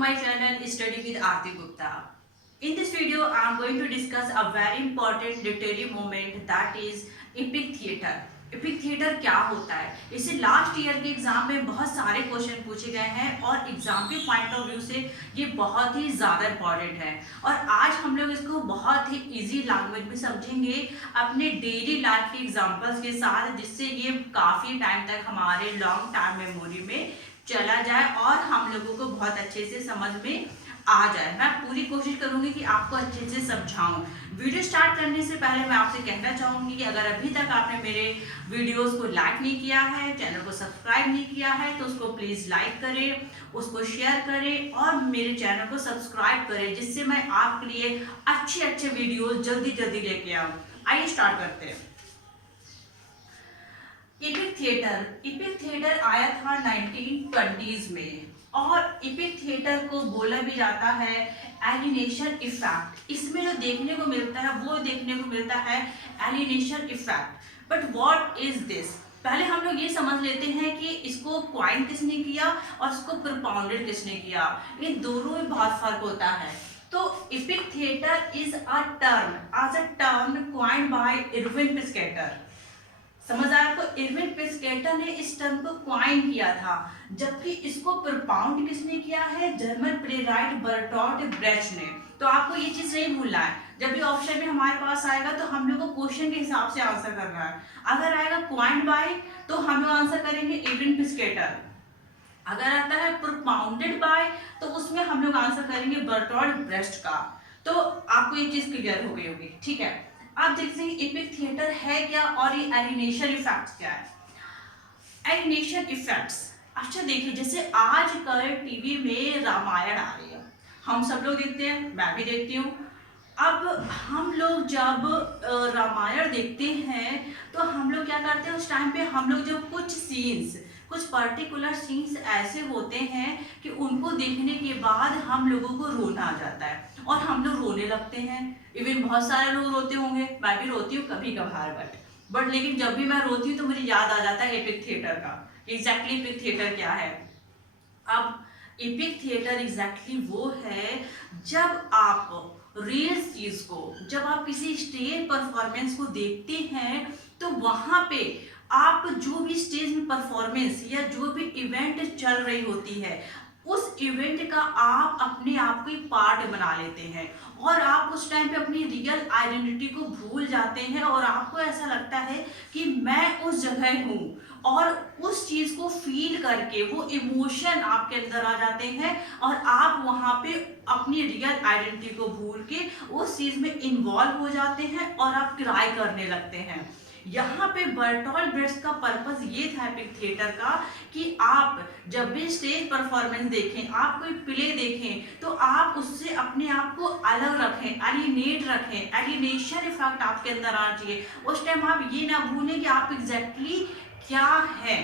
my channel Study with Aarti Gupta. In this video, I am going to discuss a very important literary moment that is epic theatre. Epic theatre क्या होता है? इसे last year के exam में बहुत सारे question पूछे गए हैं और एग्जाम के पॉइंट ऑफ व्यू से ये बहुत ही ज़्यादा इम्पॉर्टेंट है और आज हम लोग इसको बहुत ही इजी लैंग्वेज में समझेंगे अपने डेली लाइफ के एग्जांपल्स के साथ, जिससे ये काफ़ी टाइम तक हमारे लॉन्ग टर्म मेमोरी में चला जाए और हम लोगों को बहुत अच्छे से समझ में आ जाए। मैं पूरी कोशिश करूंगी कि आपको अच्छे से समझाऊं। वीडियो स्टार्ट करने से पहले मैं आपसे कहना चाहूंगी कि अगर अभी तक आपने मेरे वीडियोस को लाइक नहीं किया है, चैनल को सब्सक्राइब नहीं किया है, तो उसको प्लीज लाइक करें, उसको शेयर करें और मेरे चैनल को सब्सक्राइब करें, जिससे मैं आपके लिए अच्छे अच्छे वीडियोस जल्दी जल्दी लेके आऊँ। आइए स्टार्ट करते हैं। एपिक थिएटर आया था 1920s में और एपिक थिएटर को बोला भी जाता है एलिनेशन इफेक्ट। इसमें जो देखने को मिलता है वो देखने को मिलता है alienation effect. But what is this? पहले हम लोग ये समझ लेते हैं कि इसको क्वाइन किसने किया और इसको प्रोपाउंडेड किसने किया। इन दोनों में बहुत फर्क होता है। तो epic theatre is a term coined by Erwin Piscator. समझ आया आपको? इरविन पिस्केटर ने इस टर्म को क्वाइन किया था, जबकि इसको प्रोपाउंड किसने किया है? जर्मन प्लेराइट बर्टोल्ट ब्रेcht ने। तो आपको ये चीज नहीं भूलना है, जब भी ऑप्शन में हमारे पास आएगा तो हम लोग को क्वेश्चन के हिसाब से आंसर करना है। अगर आएगा क्वाइंड बाय तो हम लोग आंसर करेंगे इरविन पिस्केटर। अगर आता है प्रोपाउंडेड बाय तो उसमें हम लोग आंसर करेंगे बर्टोल्ट ब्रेcht का। तो आपको ये चीज क्लियर हो गई होगी, ठीक है। आप देखते हैं एपिक थिएटर है क्या और ये एलिनेशन इफेक्ट्स क्या है। एलिनेशन इफेक्ट्स, अच्छा देखिए, जैसे आजकल टीवी में रामायण आ रही है, हम सब लोग देखते हैं, मैं भी देखती हूँ। अब हम लोग जब रामायण देखते हैं तो हम लोग क्या करते हैं, उस टाइम पे हम लोग जो कुछ पर्टिकुलर सीन्स ऐसे होते हैं कि उनको देखने के बाद हम लोगों को रोना आ जाता है और हम लोग रोने लगते हैं। इवन बहुत सारे लोग रोते होंगे, मैं भी रोती हूँ कभी कभार, बट लेकिन जब भी मैं रोती हूँ तो मुझे याद आ जाता है एपिक थिएटर का। एग्जैक्टली एपिक थिएटर क्या है? अब एपिक थिएटर एग्जैक्टली वो है जब आप रियल चीज को, जब आप किसी स्टेज परफॉर्मेंस को देखते हैं तो वहां पे आप जो भी स्टेज में परफॉर्मेंस या जो भी इवेंट चल रही होती है, उस इवेंट का आप अपने आप को पार्ट बना लेते हैं और आप उस टाइम पे अपनी रियल आइडेंटिटी को भूल जाते हैं और आपको ऐसा लगता है कि मैं उस जगह हूँ और उस चीज को फील करके वो इमोशन आपके अंदर आ जाते हैं और आप वहां पे अपनी रियल आइडेंटिटी को भूल के उस चीज में इन्वॉल्व हो जाते हैं और आप क्राई करने लगते हैं। यहाँ पे बर्टोल्ट ब्रेcht का पर्पस ये था एपिक थिएटर का कि आप जब भी स्टेज परफॉर्मेंस देखें, आप कोई प्ले देखें, तो आप उससे अपने आप को अलग रखें, एलिनेट रखें, एलिनेशन इफेक्ट आपके अंदर आना चाहिए। उस टाइम आप ये ना भूलें कि आप एग्जैक्टली क्या है।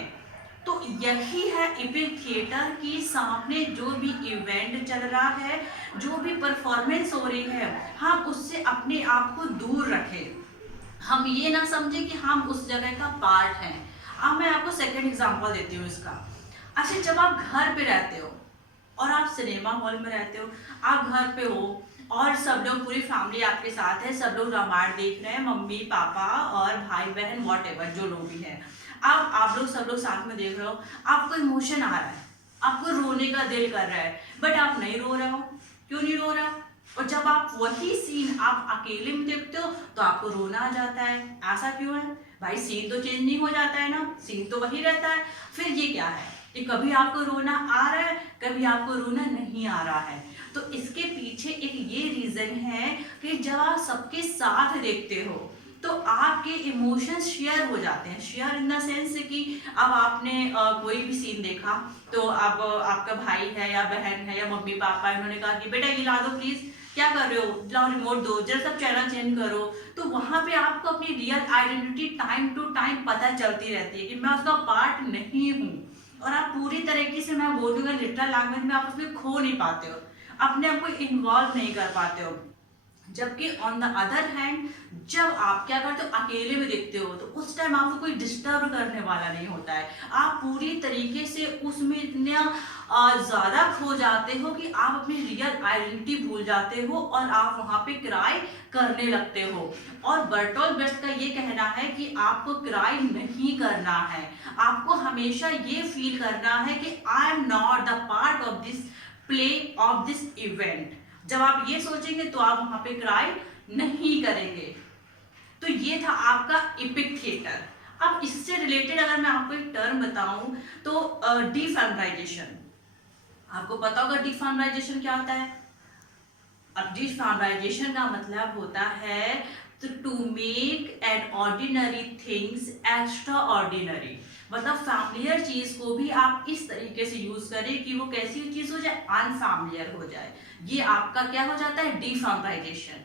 तो यही है एपिक थिएटर की सामने जो भी इवेंट चल रहा है, जो भी परफॉर्मेंस हो रही है, हम उससे अपने आप को दूर रखें। हम ये ना समझे कि हम उस जगह का पार्ट हैं। अब मैं आपको सेकंड एग्जांपल देती हूँ इसका। अच्छा, जब आप घर पे रहते हो और आप सिनेमा हॉल में रहते हो, आप घर पे हो और सब लोग, पूरी फैमिली आपके साथ है, सब लोग रामायण देख रहे हैं, मम्मी पापा और भाई बहन वॉटएवर जो लोग भी हैं। अब आप लोग सब लोग साथ में देख रहे हो, आपको इमोशन आ रहा है, आपको रोने का दिल कर रहा है, बट आप नहीं रो रहे हो। क्यों नहीं रो रहा? और जब आप वही सीन आप अकेले में देखते हो तो आपको रोना आ जाता है। ऐसा क्यों है भाई? सीन तो चेंज नहीं हो जाता है ना, सीन तो वही रहता है। फिर ये क्या है कि कभी आपको रोना आ रहा है, कभी आपको रोना नहीं आ रहा है। तो इसके पीछे एक ये रीजन है कि जब आप सबके साथ देखते हो तो आपके इमोशंस शेयर हो जाते हैं। शेयर इन द सेंस कि अब आपने कोई भी सीन देखा तो अब आपका भाई है या बहन है या मम्मी पापा, इन्होंने कहा कि बेटा ये ला दो प्लीज, क्या कर रहे हो, लाओ रिमोट दो, जरा सब चैनल चेंज करो। तो वहां पे आपको अपनी real identity time to time पता चलती रहती है कि मैं उसका पार्ट नहीं हूँ और आप पूरी तरीके से, मैं बोलूँगा लिटरल लैंग्वेज में, आप उसमें खो नहीं पाते हो, अपने आप को इन्वॉल्व नहीं कर पाते हो। जबकि ऑन द अदर हैंड जब आप क्या करते हो, अकेले में देखते हो, तो उस टाइम आपको कोई डिस्टर्ब करने वाला नहीं होता है। आप पूरी तरीके से उसमें इतना ज़्यादा खो जाते हो कि आप अपनी रियल आइडेंटिटी भूल जाते हो और आप वहाँ पे क्राई करने लगते हो। और बर्टोल्ट ब्रेख्ट का ये कहना है कि आपको क्राई नहीं करना है, आपको हमेशा ये फील करना है कि I am not the part of this play of this event. जब आप ये सोचेंगे तो आप वहां पे क्राई नहीं करेंगे। तो ये था आपका इपिक थिएटर। अब इससे रिलेटेड अगर मैं आपको एक टर्म बताऊं तो डिफेमराइजेशन। आपको पता होगा डिफेमराइजेशन क्या होता है। अब डिफेमराइजेशन का मतलब होता है to make an ordinary things extraordinary. मतलब फैमिलियर चीज को भी आप इस तरीके से यूज करें कि वो कैसी चीज हो जाए, अनफैमिलियर हो जाए। ये आपका क्या हो जाता है, डिफेमराइजेशन।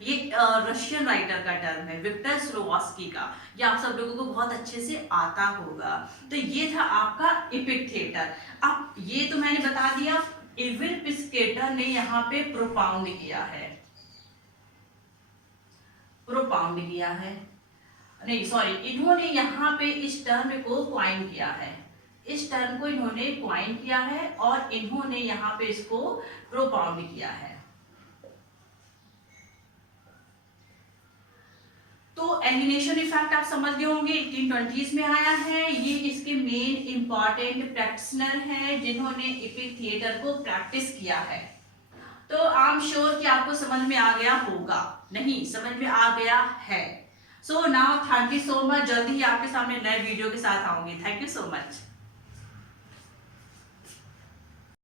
ये रशियन राइटर का टर्म है, विक्टर स्लोवास्की का। ये आप सब लोगों को बहुत अच्छे से आता होगा। तो ये था आपका इपिक थिएटर। अब ये तो मैंने बता दिया, एविल पिस्केटर ने यहाँ पे प्रोपाउंड किया है, प्रोपाउंड किया है, नहीं सॉरी, इन्होंने यहाँ पे इस टर्म को क्वाइन किया है। इस टर्म को इन्होंने क्वाइन किया है और इन्होंने यहाँ पे इसको प्रोपाउंड किया है। तो एलिनेशन इफेक्ट आप समझ गए होंगे, 1820s में आया है। ये इसके मेन इंपॉर्टेंट प्रैक्टिशनर हैं जिन्होंने इपिक थिएटर को प्रैक्टिस किया है। तो आई एम श्योर कि आपको समझ में आ गया होगा, नहीं समझ में आ गया है। So now thank you so much. जल्दी ही आपके सामने नए वीडियो के साथ आऊंगी। Thank you so much.